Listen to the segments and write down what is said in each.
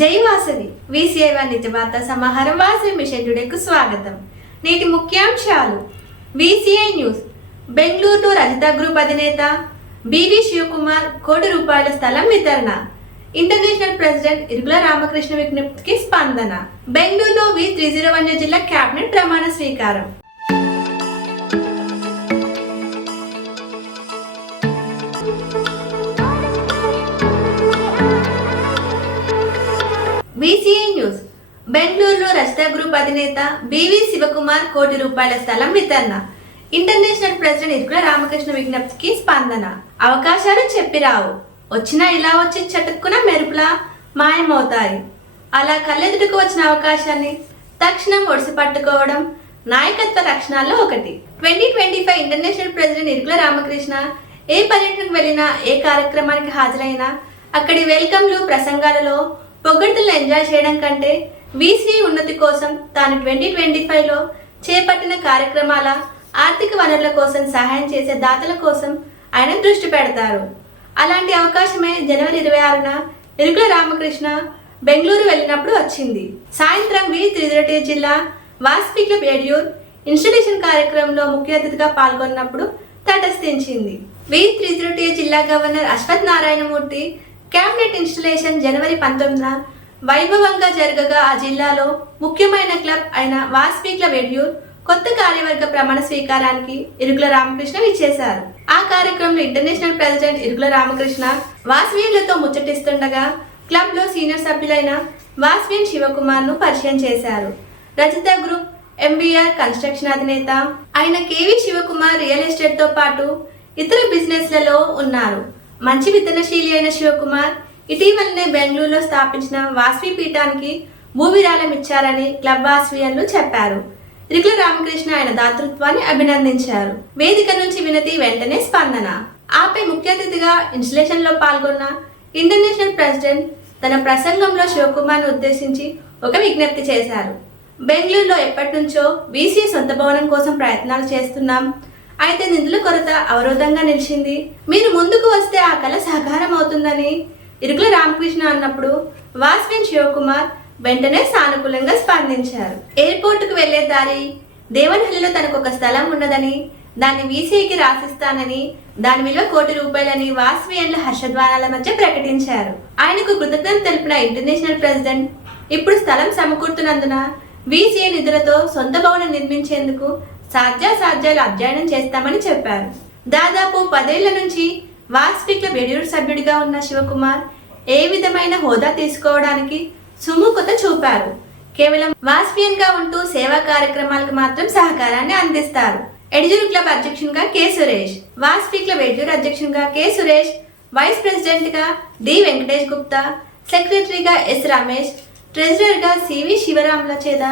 జై Vasavi VCI one నిజ వార్తా సమాహారం వాసవి మిషన్ టుడేకు స్వాగతం. నేటి ముఖ్యాంశాలు. VCI news. బెంగళూరులో రజిత గ్రూప్ అధినేత బివి శివకుమార్ కోటి రూపాయల స్థలం వితరణ. ఇంటర్నేషనల్ ప్రెసిడెంట్ ఇరుగుల రామకృష్ణ విజ్ఞప్తికి స్పందన. బెంగళూరులో వి త్రీ జీరో వన్ జిల్లా కేబినెట్ ప్రమాణ స్వీకారం. బీసీఐ న్యూస్ బెంగళూరులో రచిత గ్రూప్ అధినేత బివి శివకుమార్ కోటి రూపాయల స్థలం వితరణ. ఇంటర్నేషనల్ ప్రెసిడెంట్ ఇరుకుల రామకృష్ణ విజ్ఞప్తికి స్పందన. అవకాశాలు చెప్పిరావు వచ్చినా ఇలా వచ్చి చటుక్కున మెరుపులా మాయమవుతాయి. అలా కళ్ళెదుటకు వచ్చిన అవకాశాన్ని తక్షణం ఒడిసి పట్టుకోవడం నాయకత్వ లక్షణాల్లో ఒకటి. Twenty twenty five international president Irukula Ramakrishna ఏ పర్యటనకు వెళ్ళినా ఏ కార్యక్రమానికి హాజరైనా అక్కడి వెల్కమ్లు ప్రసంగాలలో పొగడ్తలను ఎంజాయ్ చేయడం కంటే వీసీ ఉన్నతి కోసం తాను ట్వంటీ ట్వంటీ ఫైవ్లో చేపట్టిన కార్యక్రమాల ఆర్థిక వనరుల కోసం సహాయం చేసే దాతల కోసం ఆయన దృష్టి పెడతారు. అలాంటి అవకాశమే జనవరి ఇరవై ఆరున ఇరుకుల రామకృష్ణ బెంగళూరు వెళ్ళినప్పుడు వచ్చింది. సాయంత్రం వి త్రిదురటి జిల్లా వాస్పి క్లబ్ ఎడ్యూర్ ఇన్స్టిట్యూషన్ కార్యక్రమంలో ముఖ్య అతిథిగా పాల్గొన్నప్పుడు తటస్థించింది. వి త్రిదురటి జిల్లా governor Ashwath Narayanamurthy cabinet installation జనవరి పంతొమ్మిదిన వైభవంగా జరగగా ఆ జిల్లాలో ముఖ్యమైన క్లబ్ అయిన వాస్పి క్లబ్ ఎడ్యూర్ కొత్త కార్యవర్గ ప్రమాణ స్వీకారానికి ఇరుగుల రామకృష్ణ ఇచ్చేశారు ఆ కార్యక్రమంలో ఇంటర్నేషనల్ ప్రెసిడెంట్ ఇరుగుల రామకృష్ణ వాస్వీయులతో ముచ్చటిస్తుండగా క్లబ్లో సీనియర్ సభ్యులైన వాస్వీన్ శివకుమార్ను పరిచయం చేశారు. రచిత గ్రూప్ ఎంబీఆర్ కన్స్ట్రక్షన్ అధినేత ఆయన కేవి శివకుమార్ రియల్ ఎస్టేట్తో పాటు ఇతర బిజినెస్లలో ఉన్నారు. మంచి విత్తనశీలి అయిన శివకుమార్ ఇటీవలనే బెంగళూరులో స్థాపించిన వాస్వి పీఠానికి భూ విరాళం ఇచ్చారని క్లబ్ వాస్వియన్లు చెప్పారు. ఇరుకుల రామకృష్ణ ఆయన దాతృత్వాన్ని అభినందించారు. వేదిక నుంచి వినతి వెంటనే స్పందన. ఆపై ముఖ్య అతిథిగా ఇన్స్టలేషన్లో పాల్గొన్న ఇంటర్నేషనల్ ప్రెసిడెంట్ తన ప్రసంగంలో శివకుమార్ను ఉద్దేశించి ఒక విజ్ఞప్తి చేశారు. బెంగళూరులో ఎప్పటి నుంచో బీసీ సొంత భవనం కోసం ప్రయత్నాలు చేస్తున్నాం. అయితే నిధుల కొరత అవరోధంగా నిలిచింది. మీరు ముందుకు వస్తే ఆ కళ సహకారం అవుతుందని ఇరుకుల రామకృష్ణ అన్నప్పుడు వాస్విన్ శివకుమార్ వెంటనే సానుకూలంగా స్పందించారు. ఎయిర్పోర్టుకు వెళ్ళే దారి దేవనహల్లిలో తనకు ఒక స్థలం ఉన్నదని దాన్ని వీసీకి రాసిస్తానని దాని విలువ కోటి రూపాయలని వాస్వియన్ల హర్షద్వారాల మధ్య ప్రకటించారు. ఆయనకు కృతజ్ఞత తెలిపిన ఇంటర్నేషనల్ ప్రెసిడెంట్ ఇప్పుడు స్థలం సమకూర్తున్నందున వీసీఏ నిధులతో సొంత భవనం నిర్మించేందుకు సాధ్యాసాధ్యాలు అధ్యయనం చేస్తామని చెప్పారు. దాదాపు పదేళ్ళ నుంచి వాస్పిక్ల బెడ్యూర్ సభ్యుడిగా ఉన్న శివకుమార్ ఏ విధమైన హోదా తీసుకోవడానికి సుముఖత చూపారు. కేవలం వాస్పియన్గా ఉంటూ సేవా కార్యక్రమాలకు మాత్రం సహకారాన్ని అందిస్తారు. ఎడ్యూర్ క్లబ్ అధ్యక్షునిగా కె సురేష్ వాస్పి క్లబ్ ఎడ్యూర్ అధ్యక్షునిగా కె సురేష్ వైస్ ప్రెసిడెంట్గా డి వెంకటేష్ గుప్తా సెక్రటరీగా ఎస్ రమేష్ ట్రెజరర్గా సివి శివరాముల చేత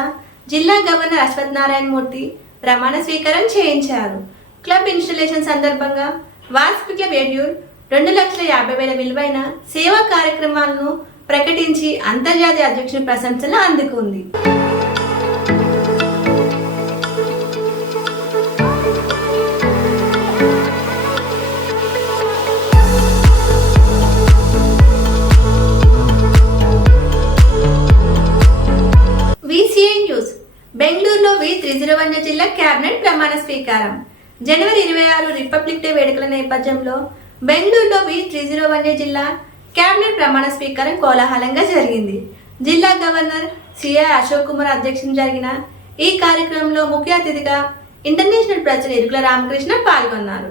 జిల్లా గవర్నర్ అశ్వత్ నారాయణ మూర్తి ప్రమాణ స్వీకారం చేయించారు. క్లబ్ ఇన్స్టలేషన్ సందర్భంగా వాస్పి క్లబ్ ఎడ్యూర్ రెండు లక్షల యాభై వేల విలువైన సేవా కార్యక్రమాలను ప్రకటించి అంతర్జాతీయ అధ్యక్షుని ప్రశంసలు అందుకుంది. త్రీ జిల్లా కేబినెట్ ప్రమాణ స్వీకారం. జనవరి ఇరవై ఆరు రిపబ్లిక్ డే వేడుకల నేపథ్యంలో బెంగళూరులో వి త్రీ జీరో వన్ జిల్లా కేబినెట్ ప్రమాణ స్వీకారం కోలాహలంగా జరిగింది. జిల్లా గవర్నర్ సిఐ అశోక్ కుమార్ అధ్యక్షం జరిగిన ఈ కార్యక్రమంలో ముఖ్య అతిథిగా ఇంటర్నేషనల్ ప్రెసిడెంట్ ఇరుకుల రామకృష్ణ పాల్గొన్నారు.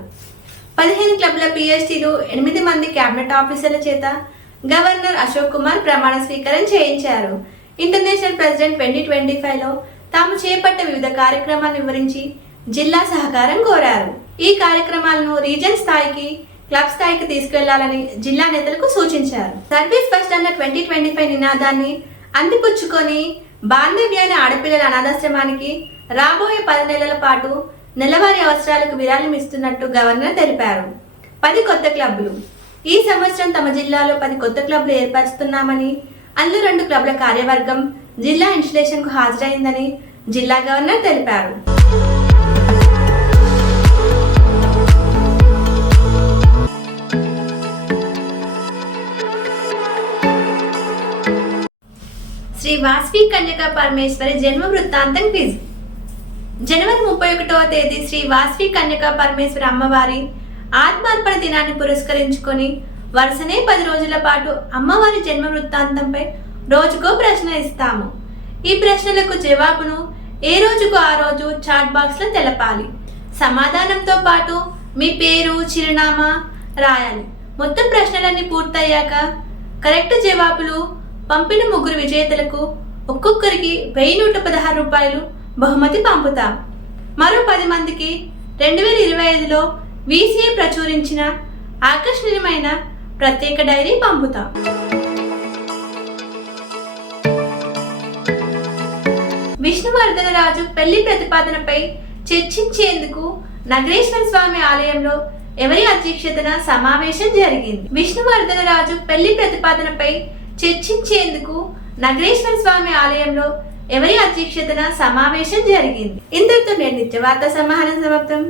పదిహేను క్లబ్ల పిహెచ్టీలు ఎనిమిది మంది కేబినెట్ ఆఫీసర్ల చేత గవర్నర్ అశోక్ కుమార్ ప్రమాణ స్వీకారం చేయించారు. ఇంటర్నేషనల్ ప్రెసిడెంట్ ట్వంటీ ట్వంటీ ఫైవ్లో తాము చేపట్టే వివిధ కార్యక్రమాలను వివరించి జిల్లా సహకారం కోరారు. ఈ కార్యక్రమాలను రీజన్ స్థాయికి క్లబ్ స్థాయికి తీసుకెళ్ళాలని జిల్లా నేతలకు సూచించారు. సర్వీస్ ఫస్ట్ అన్న ట్వంటీ ట్వంటీ ఫైవ్ నినాదాన్ని అందిపుచ్చుకొని బాంధవ్యాన్ని ఆడపిల్లల అనాథాశ్రమానికి రాబోయే పది నెలల పాటు నెలవారీ అవసరాలకు విరాళం ఇస్తున్నట్టు గవర్నర్ తెలిపారు. పది కొత్త క్లబ్లు ఈ సంవత్సరం తమ జిల్లాలో పది కొత్త క్లబ్లు ఏర్పరుస్తున్నామని అందులో రెండు క్లబ్ల కార్యవర్గం జిల్లా ఇన్స్టలేషన్కు హాజరైందని జిల్లా గవర్నర్ తెలిపారు. శ్రీ వాస్వి కన్యకా పరమేశ్వరి జన్మ వృత్తాంతం క్విజ్. జనవరి ముప్పై ఒకటవ తేదీ శ్రీ వాస్వి కన్యకా పరమేశ్వరి అమ్మవారి ఆత్మార్పణ దినాన్ని పురస్కరించుకొని వరుసనే పది రోజుల పాటు అమ్మవారి జన్మ వృత్తాంతంపై రోజుకో ప్రశ్న ఇస్తాము. ఈ ప్రశ్నలకు జవాబును ఏ రోజుకు ఆ రోజు చాట్ బాక్స్లో తెలపాలి. సమాధానంతో పాటు మీ పేరు చిరునామా రాయాలి. మొత్తం ప్రశ్నలన్నీ పూర్తయ్యాక కరెక్ట్ జవాబులు పంపిన ముగ్గురు విజేతలకు ఒక్కొక్కరికి వెయ్యి నూట పదహారు రూపాయలు బహుమతి పంపుతాం. మరో పది మందికి రెండు వేల ఇరవై ఐదులో వీసీఏ ప్రచురించిన ఆకర్షణీయమైన ప్రత్యేక డైరీ పంపుతాం. విష్ణువర్ధన రాజు పెళ్ళి ప్రతిపాదనపై చర్చించేందుకు నగరేశ్వర స్వామి ఆలయంలో ఎవరి అధ్యక్షతన సమావేశం జరిగింది. విష్ణువర్ధన రాజు పెళ్ళి ప్రతిపాదనపై చర్చించేందుకు నగరేశ్వర స్వామి ఆలయంలో ఎవరి అధ్యక్షతన సమావేశం జరిగింది. ఇంతటితో నేను నిత్య వార్తా సమాహారం సమాప్తం.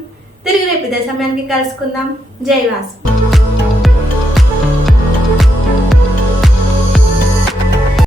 తిరిగి రేపు ఇదే సమయానికి కలుసుకుందాం. జై వాసు.